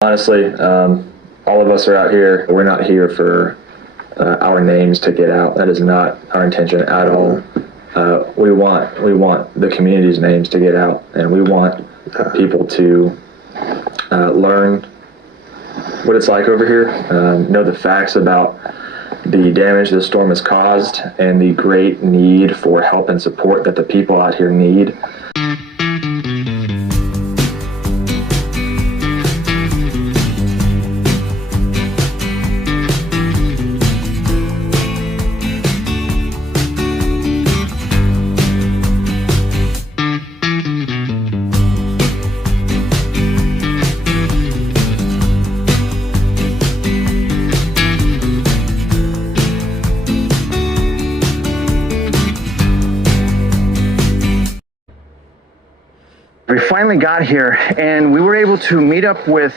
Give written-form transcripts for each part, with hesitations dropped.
Honestly, all of us are out here. We're not here for our names to get out. That is not our intention at all. We want the community's names to get out, and we want people to learn what it's like over here, know the facts about the damage the storm has caused, and the great need for help and support that the people out here need. We finally got here, and we were able to meet up with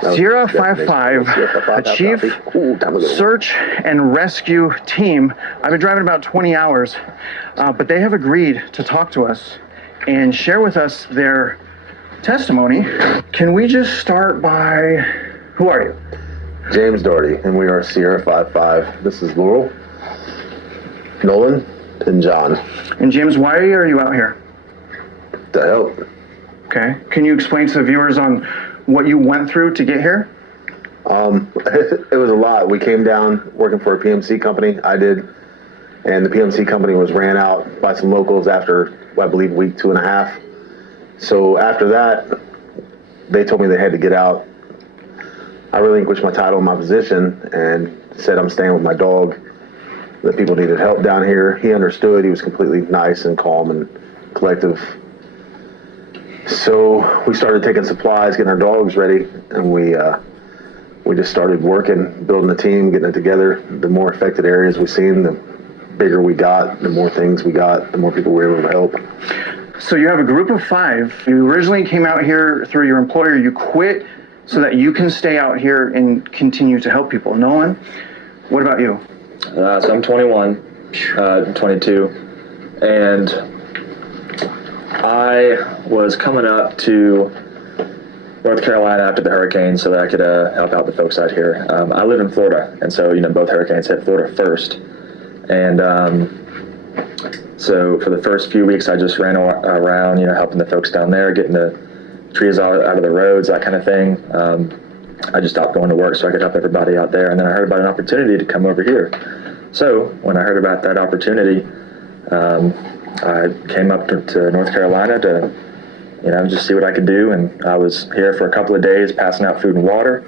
Sierra 55, a chief search and rescue team. I've been driving about 20 hours, but they have agreed to talk to us and share with us their testimony. Can we just start by, who are you? James Doherty, and we are Sierra 55. This is Laurel, Nolan, and John. And James, why are you out here? To help. Okay. Can you explain to the viewers on what you went through to get here? It was a lot. We came down working for a PMC company. I did. And the PMC company was ran out by some locals after, I believe, week 2.5. So after that, they told me they had to get out. I relinquished my title and my position and said I'm staying with my dog. The people needed help down here. He understood. He was completely nice and calm and collective. So we started taking supplies, getting our dogs ready, and we just started working, building a team, getting it together. The more affected areas we seen, the bigger we got, the more things we got, the more people we were able to help. So you have a group of 5. You originally came out here through your employer. You quit so that you can stay out here and continue to help people. Nolan, what about you? So I'm 21, 22, and I was coming up to North Carolina after the hurricane so that I could help out the folks out here. I live in Florida, and so, both hurricanes hit Florida first. And so for the first few weeks, I just ran around, helping the folks down there, getting the trees out of the roads, that kind of thing. I just stopped going to work so I could help everybody out there. And then I heard about an opportunity to come over here. So when I heard about that opportunity, I came up to North Carolina to, just see what I could do. And I was here for a couple of days passing out food and water.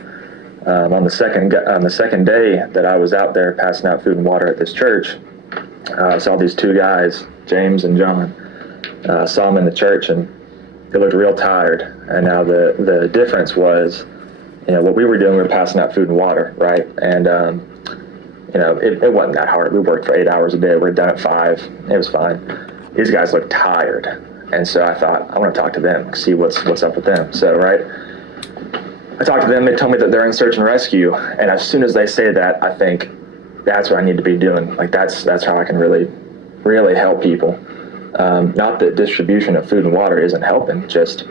On the second day that I was out there passing out food and water at this church, I saw these 2 guys, James and John. Saw them in the church, and they looked real tired. And now the difference was, what we were doing, we were passing out food and water, right? And it wasn't that hard. We worked for 8 hours a day. We were done at 5. It was fine. These guys looked tired, and so I thought, I want to talk to them, see what's up with them. So, right, I talked to them. They told me that they're in search and rescue, and as soon as they say that, I think that's what I need to be doing. Like that's how I can really help people. Not that distribution of food and water isn't helping, just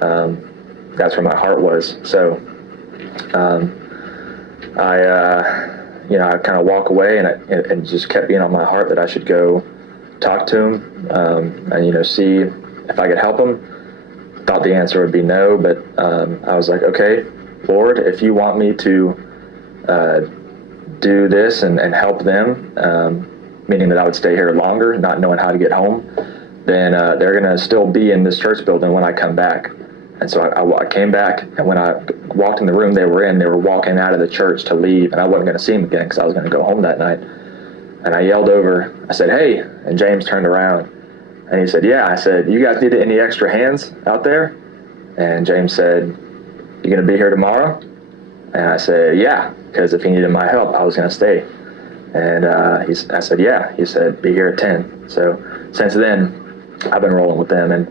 that's where my heart was. So I kind of walk away, and it just kept being on my heart that I should go talk to him, and see if I could help him. Thought the answer would be no, but I was like, okay, Lord, if you want me to do this and help them, meaning that I would stay here longer, not knowing how to get home, then they're going to still be in this church building when I come back. And so I came back, and when I walked in the room they were in, they were walking out of the church to leave, and I wasn't going to see them again because I was going to go home that night. And I yelled over, I said, hey, and James turned around, and he said, yeah. I said, you guys need any extra hands out there? And James said, you going to be here tomorrow? And I said, yeah, because if he needed my help, I was going to stay. And I said, yeah. He said, be here at 10. So since then, I've been rolling with them. And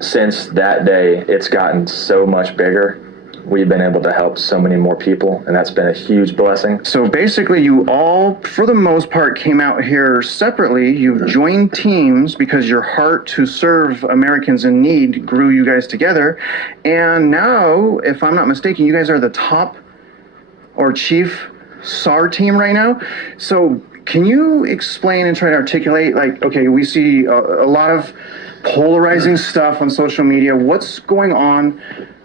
since that day, it's gotten so much bigger. we've been able to help so many more people, and that's been a huge blessing. So basically, you all, for the most part, came out here separately. You joined teams because your heart to serve Americans in need grew you guys together. And now, if I'm not mistaken, you guys are the top or chief SAR team right now. So can you explain and try to articulate, like, okay, we see a lot of polarizing stuff on social media. What's going on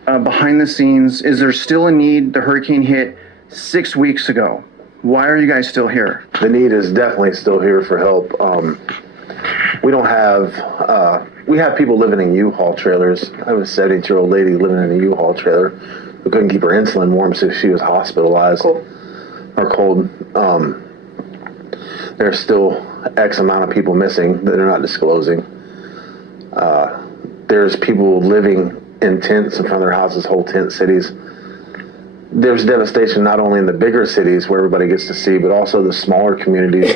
behind the scenes? Is there still a need? The hurricane hit 6 weeks ago. Why are you guys still here? The need is definitely still here for help. We don't have, we have people living in U-Haul trailers. I have a 72-year-old lady living in a U-Haul trailer who couldn't keep her insulin warm, so she was hospitalized or cold. There's still X amount of people missing that they're not disclosing. There's people living in tents in front of their houses, whole tent cities. There's devastation not only in the bigger cities where everybody gets to see, but also the smaller communities.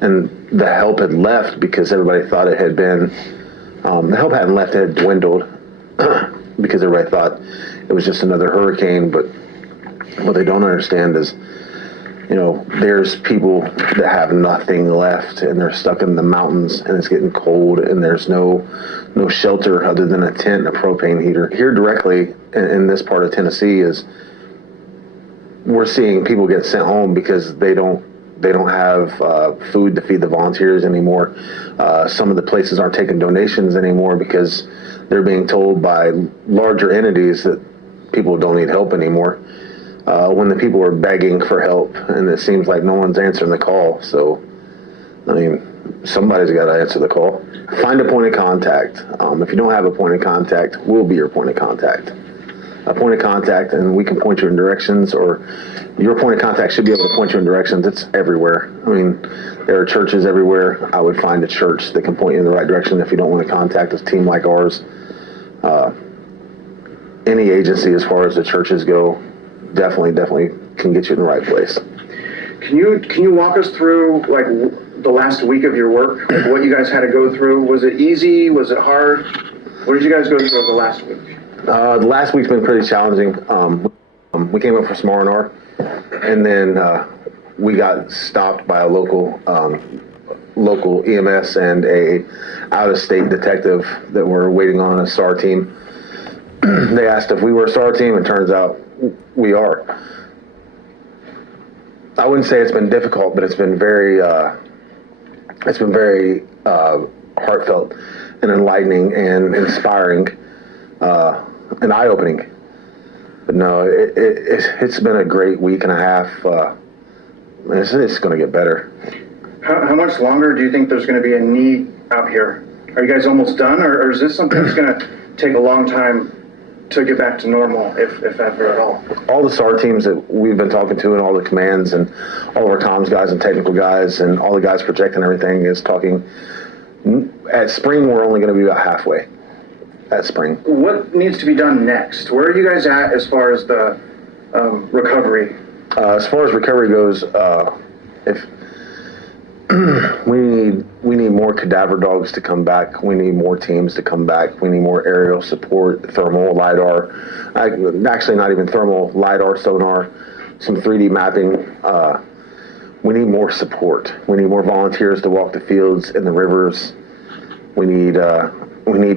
And the help had left because everybody thought it had been, the help hadn't left, it had dwindled because everybody thought it was just another hurricane. But what they don't understand is, you know, there's people that have nothing left and they're stuck in the mountains and it's getting cold and there's no shelter other than a tent and a propane heater. Here directly in this part of Tennessee is we're seeing people get sent home because they don't have food to feed the volunteers anymore. Some of the places aren't taking donations anymore because they're being told by larger entities that people don't need help anymore. When the people are begging for help, and it seems like no one's answering the call. So, I mean, somebody's got to answer the call. Find a point of contact. If you don't have a point of contact, we'll be your point of contact. A point of contact, and we can point you in directions, or your point of contact should be able to point you in directions. It's everywhere. I mean, there are churches everywhere. I would find a church that can point you in the right direction if you don't want to contact a team like ours. Any agency, as far as the churches go, definitely can get you in the right place. Can you walk us through, like, the last week of your work? Like, what you guys had to go through? Was it easy? Was it hard? What did you guys go through the last week? The last week's been pretty challenging. We came up for some R&R, and then we got stopped by a local EMS and a out-of-state detective that were waiting on a SAR team. They asked if we were a SAR team, and turns out we are. I wouldn't say it's been difficult, but it's been very heartfelt and enlightening and inspiring and eye-opening. But no, it's been a great week and a half. It's going to get better. How much longer do you think there's going to be a need out here? Are you guys almost done, or is this something that's going to take a long time to get back to normal, if ever at all? All the SAR teams that we've been talking to, and all the commands and all of our comms guys and technical guys and all the guys projecting everything is talking. At spring, we're only going to be about halfway. At spring. What needs to be done next? Where are you guys at as far as the recovery? As far as recovery goes, if we need more cadaver dogs to come back. We need more teams to come back. We need more aerial support, thermal, LiDAR. Actually, not even thermal, LiDAR, sonar, some 3D mapping. We need more support. We need more volunteers to walk the fields and the rivers. We need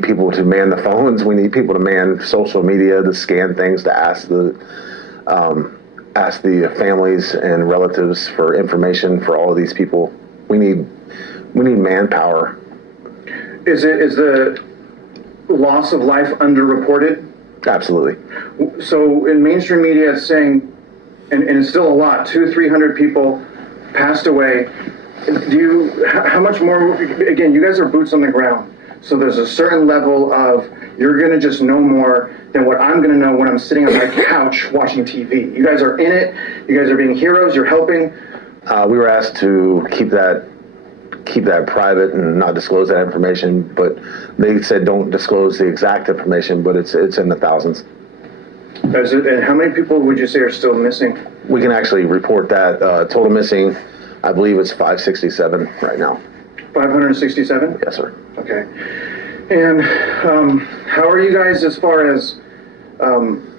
people to man the phones. We need people to man social media, to scan things, to ask the families and relatives for information for all of these people. We need manpower. Is the loss of life underreported? Absolutely. So in mainstream media, it's saying, and it's still a lot, 200-300 people passed away. How much more? Again, you guys are boots on the ground, so there's a certain level of you're gonna just know more than what I'm gonna know when I'm sitting on my couch watching TV. You guys are in it. You guys are being heroes. You're helping. We were asked to keep that private and not disclose that information, but they said don't disclose the exact information, but it's in the thousands. And how many people would you say are still missing? We can actually report that. Total missing, I believe it's 567 right now. 567? Yes, sir. Okay. And how are you guys as far as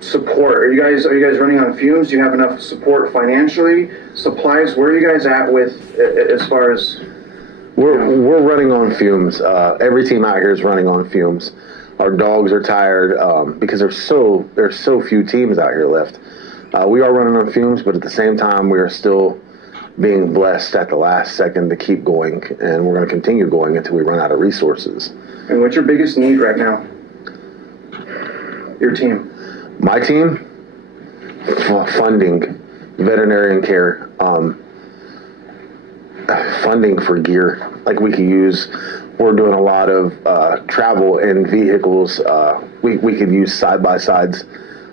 support? Are you guys running on fumes? Do you have enough support financially, supplies? Where are you guys at with as far as? We're running on fumes. Every team out here is running on fumes. Our dogs are tired because there's so few teams out here left. We are running on fumes, but at the same time, we are still being blessed at the last second to keep going, and we're going to continue going until we run out of resources. And what's your biggest need right now? Your team. My team, funding, veterinarian care, funding for gear like we could use. We're doing a lot of travel in vehicles. We could use side-by-sides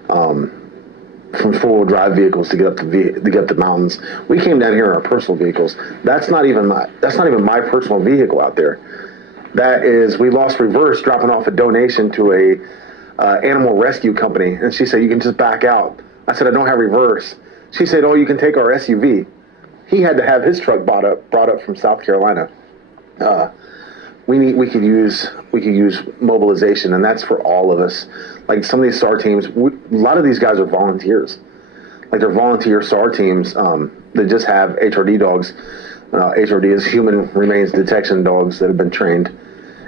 from four-wheel drive vehicles to get up the mountains. We came down here in our personal vehicles. That's not even my personal vehicle out there. That is, we lost Reverse dropping off a donation to a animal rescue company, and she said, you can just back out. I said, I don't have Reverse. She said, oh, you can take our SUV. He had to have his truck brought up from South Carolina. We could use mobilization, and that's for all of us. Like some of these SAR teams, a lot of these guys are volunteers. Like they're volunteer SAR teams that just have HRD dogs. HRD is human remains detection dogs that have been trained,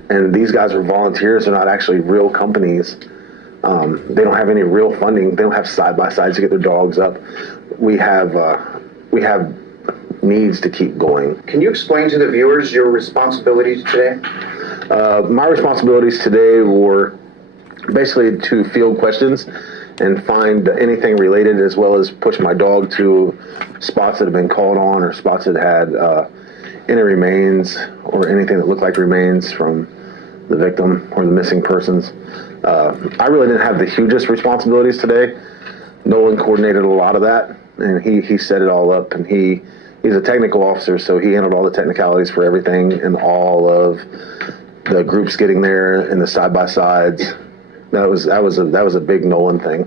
and these guys are volunteers. They're not actually real companies. They don't have any real funding. They don't have side-by-sides to get their dogs up. We have needs to keep going. Can you explain to the viewers your responsibilities today? My responsibilities today were basically to field questions and find anything related, as well as push my dog to spots that have been called on or spots that had any remains or anything that looked like remains from the victim or the missing persons. I really didn't have the hugest responsibilities today. Nolan coordinated a lot of that, and he set it all up, and he's a technical officer, so he handled all the technicalities for everything and all of the groups getting there and the side-by-sides. That was a big Nolan thing.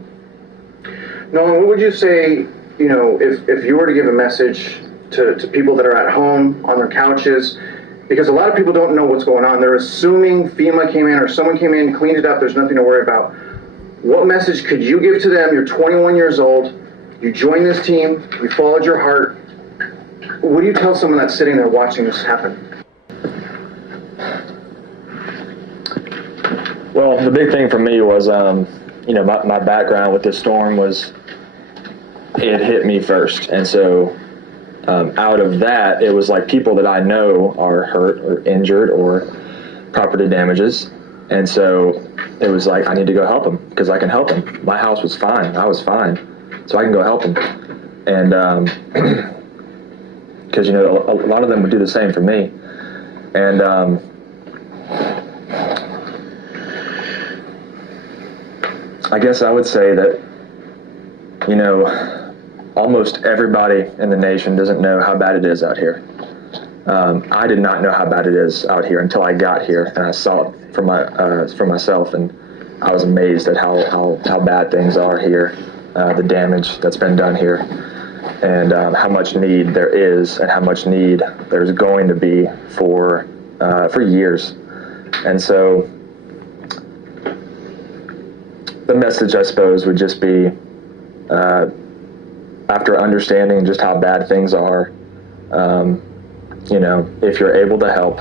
Nolan, what would you say, if you were to give a message to people that are at home on their couches, because a lot of people don't know what's going on. They're assuming FEMA came in or someone came in, cleaned it up, there's nothing to worry about. What message could you give to them? You're 21 years old, you joined this team, you followed your heart. What do you tell someone that's sitting there watching this happen? Well, the big thing for me was, my background with this storm was, it hit me first. And so out of that, it was like people that I know are hurt or injured or property damages. And so it was like, I need to go help them because I can help them. My house was fine. I was fine. So I can go help them. And because, a lot of them would do the same for me. And I guess I would say that, almost everybody in the nation doesn't know how bad it is out here. I did not know how bad it is out here until I got here, and I saw it for myself, and I was amazed at how bad things are here, the damage that's been done here, and how much need there is, and how much need there's going to be for years. And so the message, I suppose, would just be, after understanding just how bad things are, if you're able to help,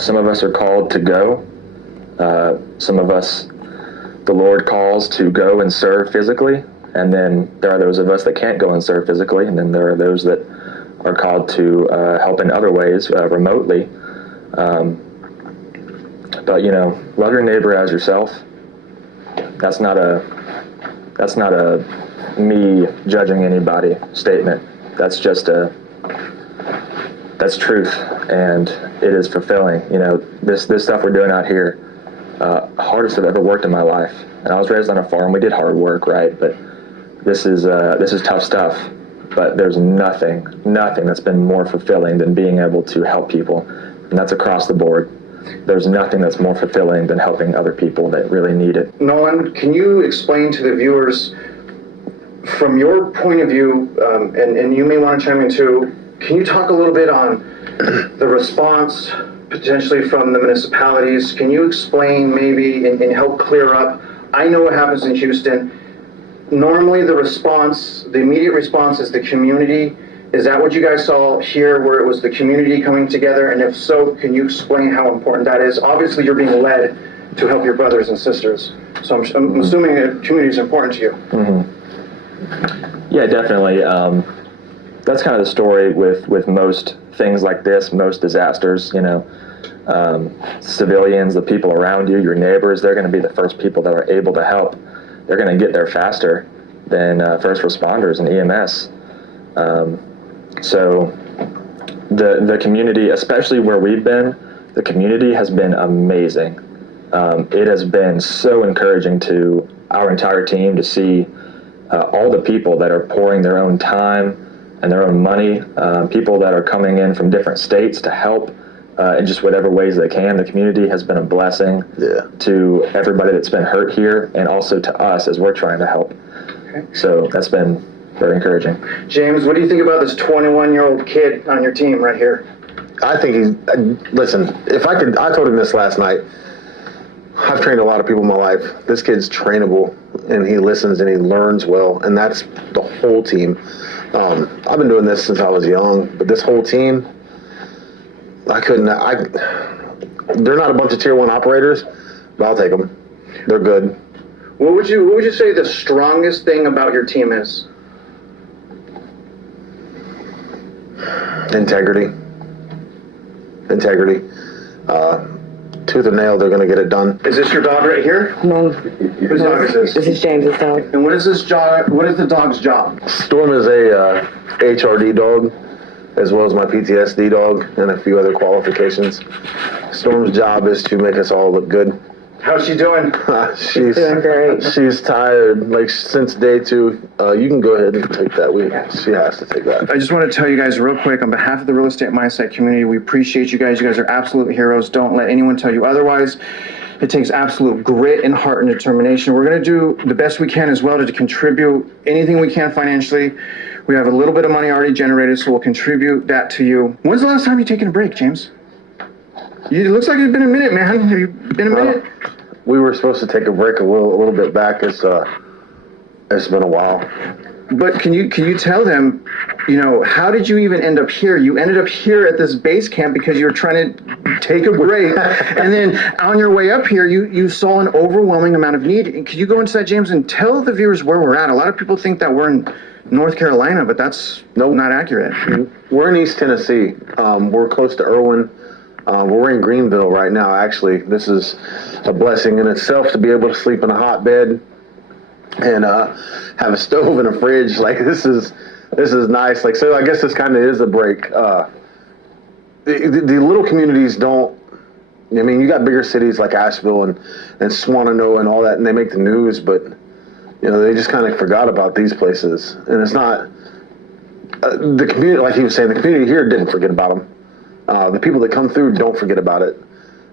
some of us are called to go. Some of us, the Lord calls to go and serve physically, and then there are those of us that can't go and serve physically, and then there are those that are called to help in other ways, remotely. But love your neighbor as yourself. That's not a me judging anybody statement. That's just that's truth, and it is fulfilling. This stuff we're doing out here, hardest I've ever worked in my life. And I was raised on a farm. We did hard work, right? But this is tough stuff. But there's nothing that's been more fulfilling than being able to help people, and that's across the board. There's nothing that's more fulfilling than helping other people that really need it. Nolan, can you explain to the viewers, from your point of view, and you may want to chime in too, can you talk a little bit on the response potentially from the municipalities. Can you explain maybe and help clear up? I know what happens in Houston. Normally the immediate response is the community. Is that what you guys saw here, where it was the community coming together? And if so, can you explain how important that is? Obviously you're being led to help your brothers and sisters. So I'm assuming that community is important to you. Mm-hmm. Yeah, definitely. That's kind of the story with most things like this, most disasters, civilians, the people around you, your neighbors, they're going to be the first people that are able to help. They're going to get there faster than first responders and EMS. So the community, especially where we've been, the community has been amazing. It has been so encouraging to our entire team to see all the people that are pouring their own time and their own money, people that are coming in from different states to help in just whatever ways they can. The community has been a blessing to everybody that's been hurt here, and also to us as we're trying to help. Okay. So that's been very encouraging. James, what do you think about this 21-year-old kid on your team right here? I think listen, I told him this last night. I've trained a lot of people in my life. This kid's trainable, and he listens and he learns well, and that's the whole team. I've been doing this since I was young, but this whole team, they're not a bunch of tier 1 operators, but I'll take them. They're good. What would you say the strongest thing about your team is? Integrity. Tooth and nail, they're going to get it done. Is this your dog right here? No. Whose dog is this? This is James's dog. And what is the dog's job? Storm is a HRD dog, as well as my PTSD dog, and a few other qualifications. Storm's job is to make us all look good. How's she doing? She's doing great. She's tired, like since day 2. You can go ahead and take that. She has to take that. I just want to tell you guys real quick, on behalf of the real estate mindset community, we appreciate you guys. You guys are absolute heroes. Don't let anyone tell you otherwise. It takes absolute grit and heart and determination. We're going to do the best we can as well to contribute anything we can financially. We have a little bit of money already generated, so we'll contribute that to you. When's the last time you've taken a break, James? It looks like it's been a minute, man. Have you been a minute? We were supposed to take a break a little bit back. It's been a while. But can you tell them, how did you even end up here? You ended up here at this base camp because you were trying to take a break, and then on your way up here, you saw an overwhelming amount of need. Could you go into that, James, and tell the viewers where we're at? A lot of people think that we're in North Carolina, but that's not accurate. We're in East Tennessee. We're close to Irwin. We're in Greenville right now, actually. This is a blessing in itself to be able to sleep in a hot bed and have a stove and a fridge. Like, this is nice. Like, so I guess this kind of is a break. The little communities don't, you got bigger cities like Asheville and Swannanoa and all that, and they make the news, but, they just kind of forgot about these places. And it's not, the community, like he was saying, the community here didn't forget about them. The people that come through don't forget about it.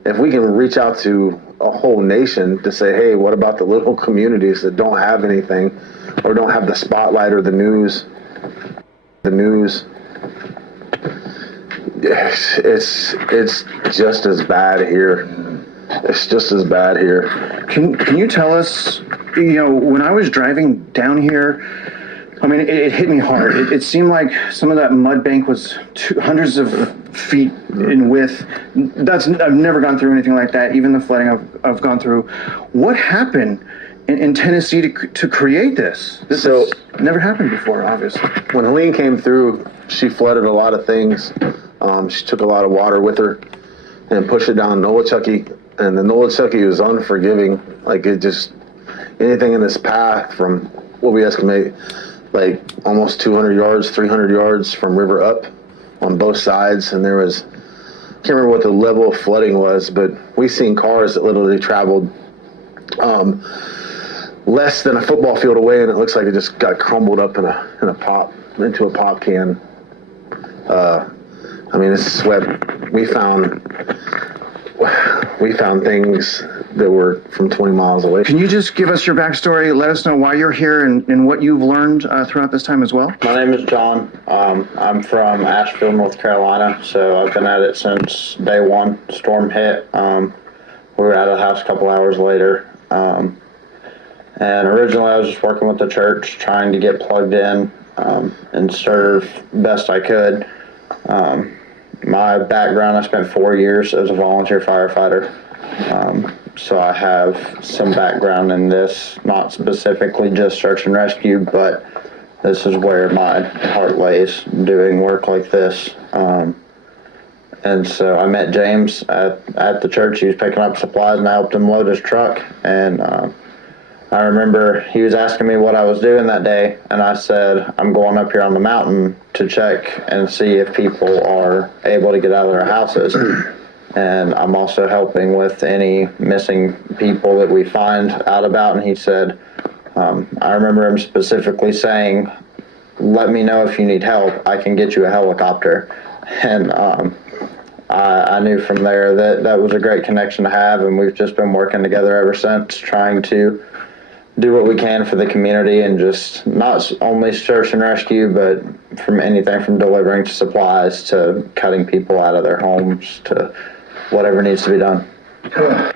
If we can reach out to a whole nation to say, hey, what about the little communities that don't have anything or don't have the spotlight or the news? It's just as bad here. It's just as bad here. Can you tell us, when I was driving down here, it hit me hard. It seemed like some of that mud bank was hundreds of feet in width. I've never gone through anything like that, even the flooding I've gone through. What happened in Tennessee to create this? This has never happened before, obviously. When Helene came through, she flooded a lot of things. She took a lot of water with her and pushed it down Nolichucky. And the Nolichucky was unforgiving. Like, it just, anything in this path from what we estimate, like almost 200 yards, 300 yards from river up on both sides. And there was, I can't remember what the level of flooding was, but we seen cars that literally traveled less than a football field away, and it looks like it just got crumbled up into a pop can. It's swept. We found things that were from 20 miles away. Can you just give us your backstory? Let us know why you're here and what you've learned throughout this time as well. My name is John. I'm from Asheville, North Carolina, so I've been at it since day one. Storm hit. We were out of the house a couple hours later. And originally I was just working with the church, trying to get plugged in and serve best I could. My background, I spent 4 years as a volunteer firefighter. So I have some background in this, not specifically just search and rescue, but this is where my heart lays, doing work like this. And so I met James at the church. He was picking up supplies and I helped him load his truck. And I remember he was asking me what I was doing that day, and I said, I'm going up here on the mountain to check and see if people are able to get out of their houses. And I'm also helping with any missing people that we find out about. And he said, I remember him specifically saying, let me know if you need help. I can get you a helicopter. And I knew from there that was a great connection to have, and we've just been working together ever since, trying to do what we can for the community and just not only search and rescue, but from anything from delivering supplies to cutting people out of their homes to whatever needs to be done.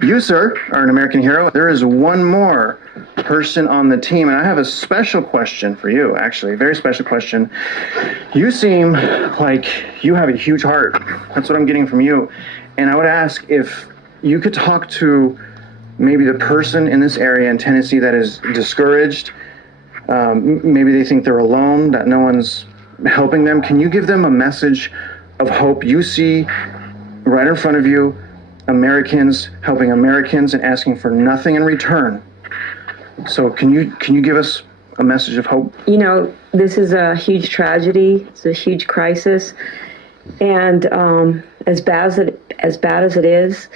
You, sir, are an American hero. There is one more person on the team, and I have a special question for you, actually, a very special question. You seem like you have a huge heart. That's what I'm getting from you. And I would ask if you could talk to maybe the person in this area in Tennessee that is discouraged. Maybe they think they're alone, that no one's helping them. Can you give them a message of hope? You see right in front of you Americans helping Americans and asking for nothing in return. So can you give us a message of hope? You know, this is a huge tragedy. It's a huge crisis. And as bad as it is,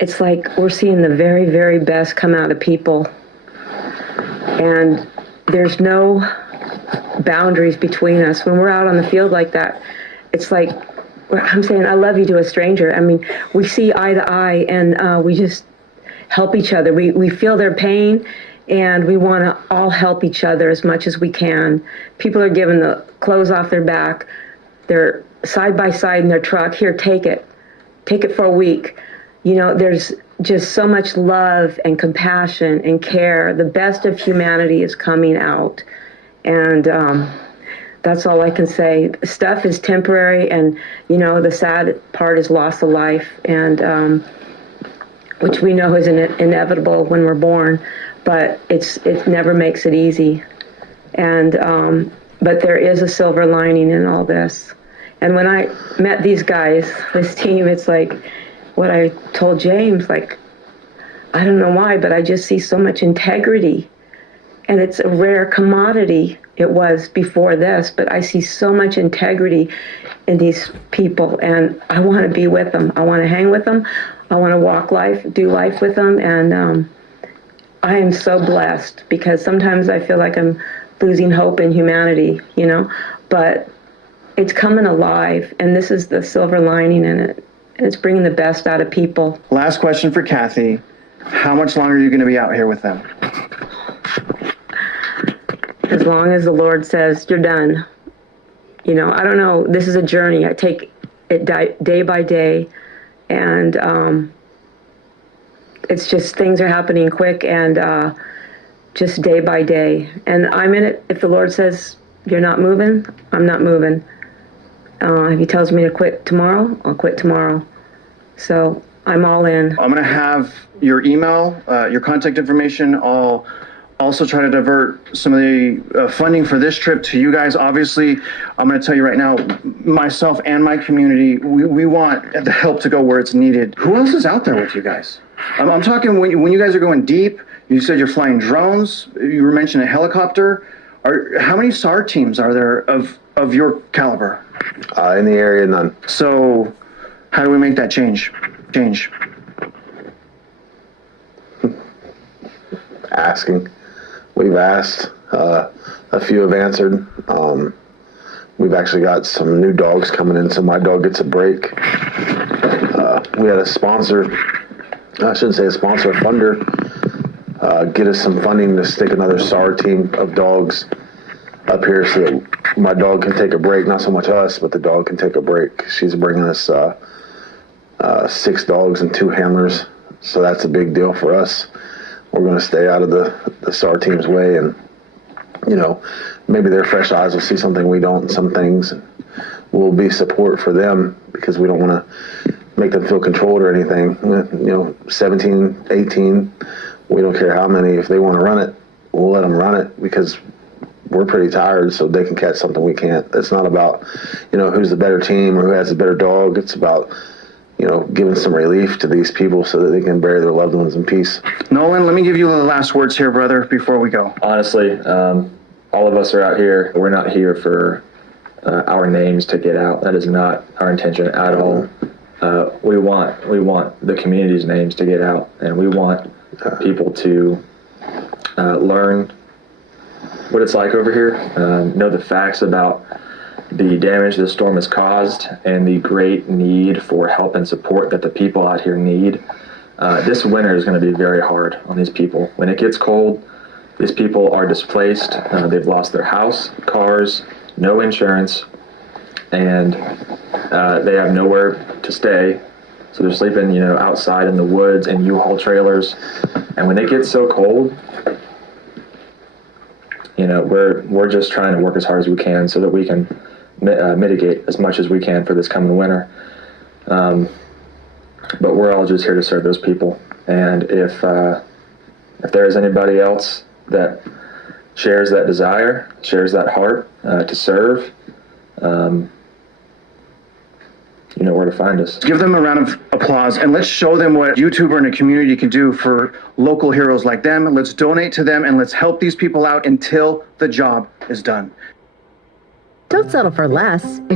it's like we're seeing the very, very best come out of people. And there's no boundaries between us. When we're out on the field like that, it's like I'm saying I love you to a stranger. I mean, we see eye to eye, and we just help each other. We feel their pain, and we want to all help each other as much as we can. People are giving the clothes off their back. They're side by side in their truck. Here, take it. Take it for a week. You know, there's just so much love and compassion and care. The best of humanity is coming out. And that's all I can say. Stuff is temporary, and, you know, the sad part is loss of life, and which we know is inevitable when we're born, but it never makes it easy. And but there is a silver lining in all this. And when I met these guys, this team, it's like what I told James, like, I don't know why, but I just see so much integrity. And it's a rare commodity. It was before this, but I see so much integrity in these people, and I want to be with them. I want to hang with them. I want to do life with them, and I am so blessed, because sometimes I feel like I'm losing hope in humanity, you know, but it's coming alive, and this is the silver lining in it. And it's bringing the best out of people. Last question for Kathy. How much longer are you going to be out here with them? As long as the Lord says you're done. You know, I don't know. This is a journey. I take it day by day, and it's just things are happening quick, and just day by day. And I'm in it. If the Lord says you're not moving, I'm not moving. If he tells me to quit tomorrow, I'll quit tomorrow. So I'm all in. I'm going to have your email, your contact information. I'll also try to divert some of the funding for this trip to you guys. Obviously, I'm going to tell you right now, myself and my community, we want the help to go where it's needed. Who else is out there with you guys? I'm talking when you guys are going deep. You said you're flying drones. You were mentioning a helicopter. How many SAR teams are there of your caliber? In the area, none. So how do we make that change? Asking. We've asked. A few have answered. We've actually got some new dogs coming in, so my dog gets a break. We had a sponsor I shouldn't say a sponsor, a funder, get us some funding to stick another SAR team of dogs up here so that my dog can take a break. Not so much us, but the dog can take a break. She's bringing us 6 dogs and 2 handlers, so that's a big deal for us. We're going to stay out of the SAR team's way, and maybe their fresh eyes will see something we don't, some things. Will be support for them because we don't want to make them feel controlled or anything. 17, 18, we don't care how many. If they want to run it, we'll let them run it because we're pretty tired, so they can catch something we can't. It's not about, who's the better team or who has a better dog. It's about, giving some relief to these people so that they can bury their loved ones in peace. Nolan, let me give you the last words here, brother, before we go. Honestly, all of us are out here. We're not here for our names to get out. That is not our intention at all. We want the community's names to get out, and we want people to learn what it's like over here, know the facts about the damage the storm has caused and the great need for help and support that the people out here need. This winter is going to be very hard on these people. When it gets cold, these people are displaced. They've lost their house, cars, no insurance, and they have nowhere to stay. So they're sleeping, outside in the woods and U-Haul trailers. And when it gets so cold, we're just trying to work as hard as we can so that we can mitigate as much as we can for this coming winter. But we're all just here to serve those people. And if there is anybody else that shares that desire, shares that heart to serve, you know where to find us. Give them a round of applause, and let's show them what YouTuber and a community can do for local heroes like them. Let's donate to them, and let's help these people out until the job is done. Don't settle for less.